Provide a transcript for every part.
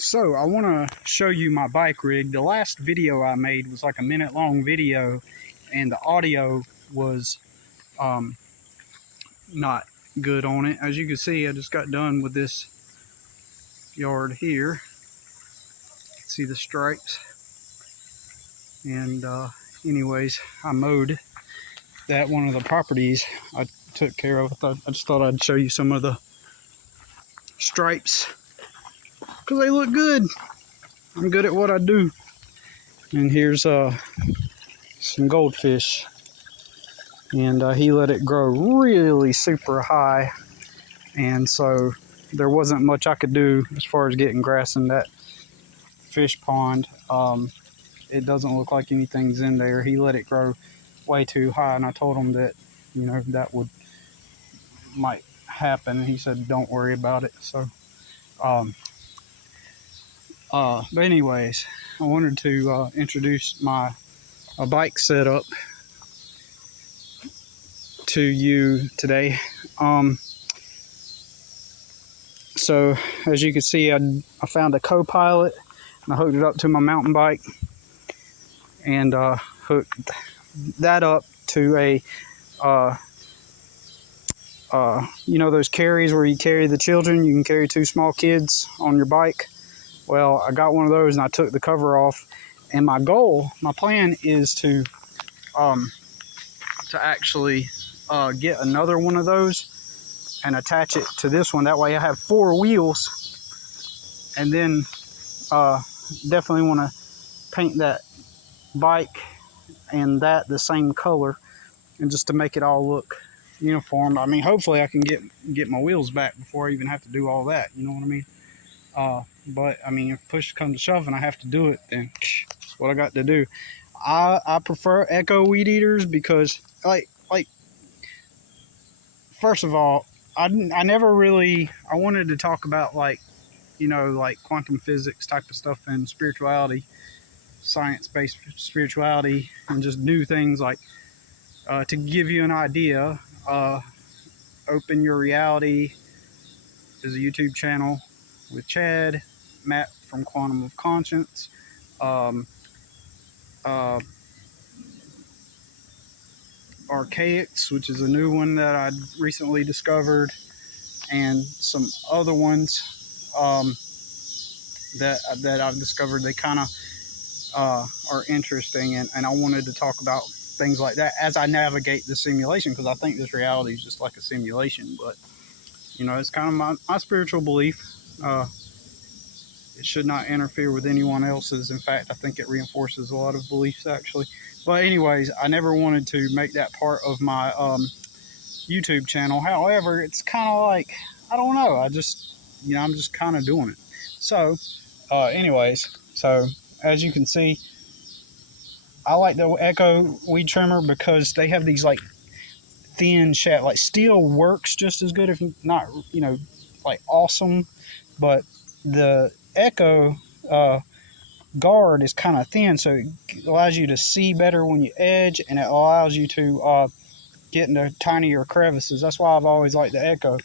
So I want to show you my bike rig. The last video I made was like a minute long video, and the audio was not good on it. As you can see, I just got done with this yard here. See the stripes, and anyways, I mowed that one of the properties I took care of. I just thought I'd show you some of the stripes because they look good. I'm good at what I do. And here's some goldfish, and he let it grow really super high, and so there wasn't much I could do as far as getting grass in that fish pond. It doesn't look like anything's in there. He let it grow way too high, and I told him that, you know, that might happen. He said don't worry about it. So but anyways, I wanted to introduce my bike setup to you today. So as you can see, I found a Co-Pilot, and I hooked it up to my mountain bike, and hooked that up to a you know those carries where you carry the children, you can carry two small kids on your bike. Well, I got one of those and I took the cover off, and my plan is to actually get another one of those and attach it to this one. That way I have 4 wheels, and then definitely want to paint that bike and that the same color, and just to make it all look uniform. I mean, hopefully I can get my wheels back before I even have to do all that, you know what I mean? But I mean, if push comes to shove and I have to do it, then that's what I got to do. I prefer Echo weed eaters because like first of all, I wanted to talk about, like, you know, like quantum physics type of stuff and spirituality, science-based spirituality, and just new things, like to give you an idea. Open Your Reality is a YouTube channel with Chad, Matt from Quantum of Conscience, Archaics, which is a new one that I recently discovered, and some other ones that I've discovered. They kind of are interesting, and I wanted to talk about things like that as I navigate the simulation, because I think this reality is just like a simulation. But you know, it's kind of my spiritual belief. It should not interfere with anyone else's. In fact, I think it reinforces a lot of beliefs, actually. But anyways, I never wanted to make that part of my YouTube channel. However, it's kind of like, I don't know, I'm just kind of doing it. So anyways, so as you can see, I like the Echo weed trimmer because they have these like thin shaft. Like, steel works just as good, if not, you know, like awesome, but the Echo guard is kind of thin, so it allows you to see better when you edge, and it allows you to get into tinier crevices. That's why I've always liked the Echo.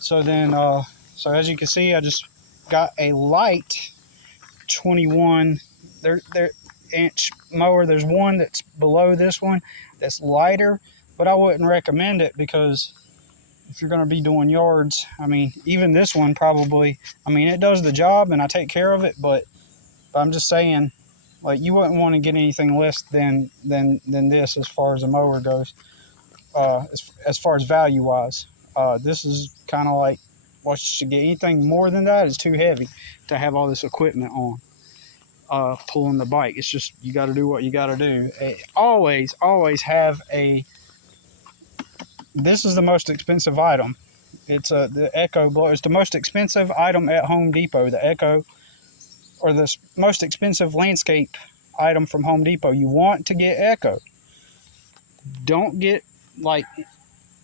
So then, so as you can see, I just got a light 21 inch mower. There's one that's below this one that's lighter, but I wouldn't recommend it, because if you're going to be doing yards, I mean, even this one probably, I mean, it does the job and I take care of it, but I'm just saying, like, you wouldn't want to get anything less than this as far as a mower goes, as far as value wise. This is kind of like what you should get. Anything more than that is too heavy to have all this equipment on, pulling the bike. It's just, you got to do what you got to do. Always have a, this is the most expensive item. It's the Echo blower. It's the most expensive item at Home Depot. The Echo, or the most expensive landscape item from Home Depot. You want to get Echo. Don't get like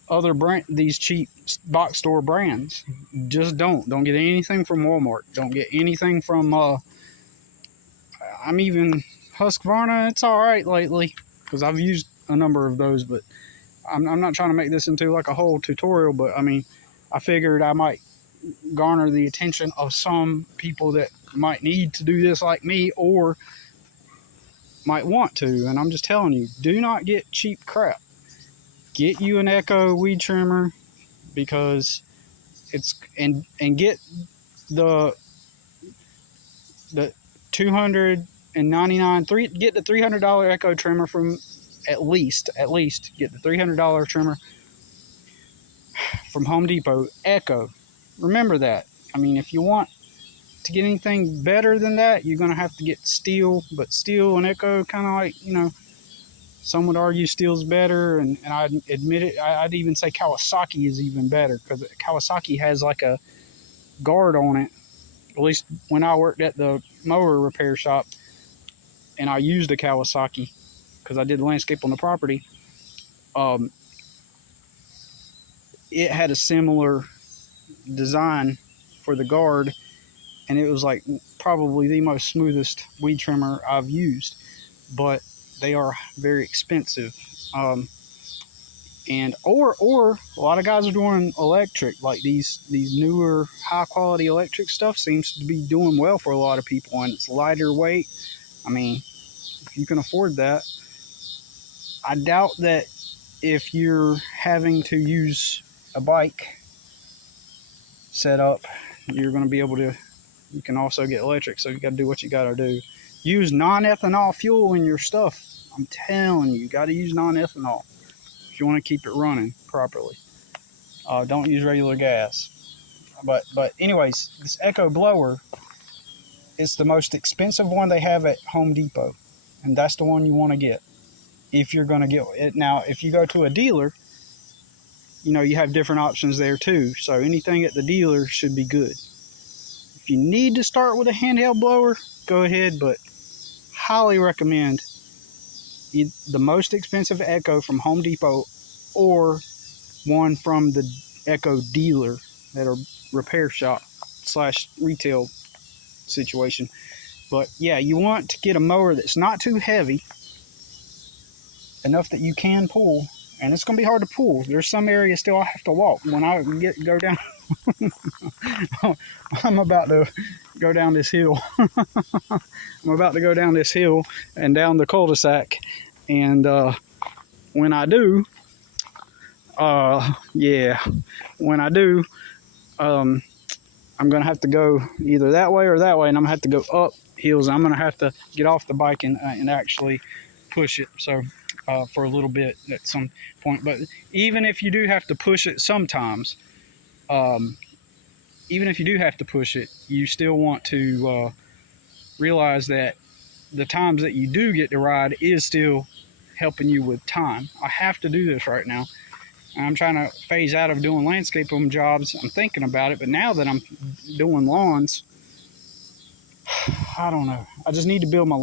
other these cheap box store brands. Just don't get anything from Walmart. Don't get anything from I'm even Husqvarna. It's all right lately because I've used a number of those, but I'm not trying to make this into like a whole tutorial. But I mean, I figured I might garner the attention of some people that might need to do this like me, or might want to. And I'm just telling you, do not get cheap crap. Get you an Echo weed trimmer, because it's and get the $299 get the $300 Echo trimmer from at least get the $300 trimmer from Home Depot. Echo, remember that. I mean, if you want to get anything better than that, you're gonna have to get Stihl, but Stihl and Echo kind of like, you know, some would argue Stihl's better, and I admit it. I'd even say Kawasaki is even better, because Kawasaki has like a guard on it. At least when I worked at the mower repair shop and I used a Kawasaki because I did landscape on the property, it had a similar design for the guard, and it was like probably the most smoothest weed trimmer I've used, but they are very expensive. And or a lot of guys are doing electric, like these newer high quality electric stuff seems to be doing well for a lot of people, and it's lighter weight. I mean, if you can afford that. I doubt that if you're having to use a bike setup, you're going to be able to. You can also get electric, so you got to do what you got to do. Use non-ethanol fuel in your stuff. I'm telling you, you got to use non-ethanol if you want to keep it running properly. Don't use regular gas. But anyways, this Echo blower, it's the most expensive one they have at Home Depot, and that's the one you want to get if you're going to get it. Now, if you go to a dealer, you know, you have different options there too. So anything at the dealer should be good. If you need to start with a handheld blower, go ahead, but highly recommend the most expensive Echo from Home Depot, or one from the Echo dealer at a repair shop / retail situation. But yeah, you want to get a mower that's not too heavy, enough that you can pull, and it's going to be hard to pull. There's some areas still I have to walk. When I go down, I'm about to go down this hill. I'm about to go down this hill and down the cul-de-sac, and when I do, when I do, I'm gonna have to go either that way or that way, and I'm gonna have to go up hills. I'm gonna have to get off the bike and actually push it. So for a little bit at some point. But even if you do have to push it sometimes, even if you do have to push it, you still want to realize that the times that you do get to ride is still helping you with time. I have to do this right now. I'm trying to phase out of doing landscaping jobs. I'm thinking about it, but now that I'm doing lawns, I don't know. I just need to build my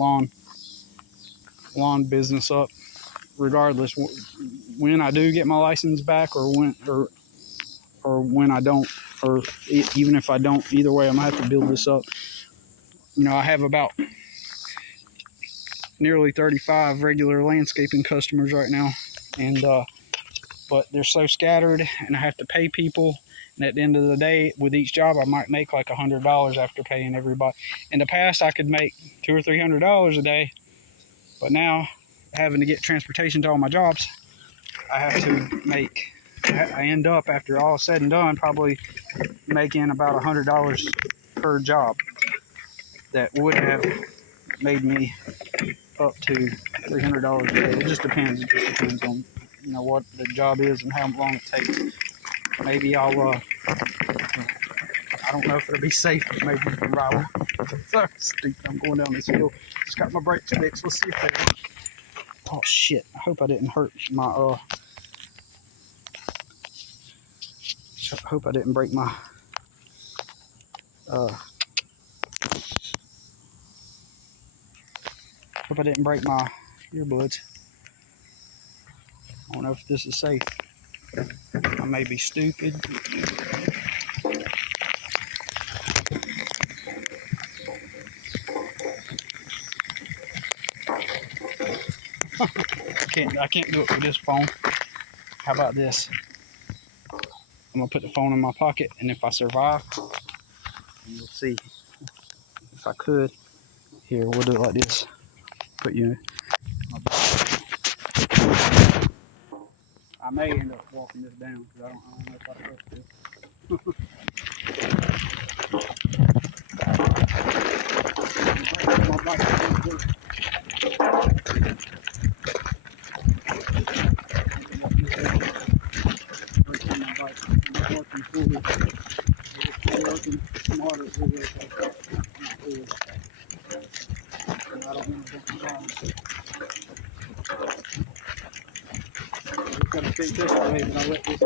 lawn business up, regardless when I do get my license back, or when I don't, or even if I don't. Either way, I'm gonna have to build this up. You know, I have about nearly 35 regular landscaping customers right now, and but they're so scattered, and I have to pay people. And at the end of the day, with each job, I might make like $100 after paying everybody. In the past, I could make $200 or $300 a day, but now, having to get transportation to all my jobs, I have to I end up, after all said and done, probably making about $100 per job. That would have made me up to $300 a day. It just depends. It just depends on, you know, what the job is and how long it takes. Maybe I'll, I don't know if it'll be safe, but maybe you can ride one. So stupid. I'm going down this hill. Just got my brakes fixed. Let's see if they work. Oh shit. I hope I didn't hurt my, I hope I didn't break my, hope I didn't break my earbuds. I don't know if this is safe. I may be stupid. I can't do it with this phone. How about this? I'm gonna put the phone in my pocket, and if I survive, you'll see. If I could, here we'll do it like this. Put you in my bike. I may end up walking this down because I don't know if I trust this. My bike is good. My bike. I'm working fully. I'm working smarter with it. And I don't want to go wrong. I just gotta take this away, but I let this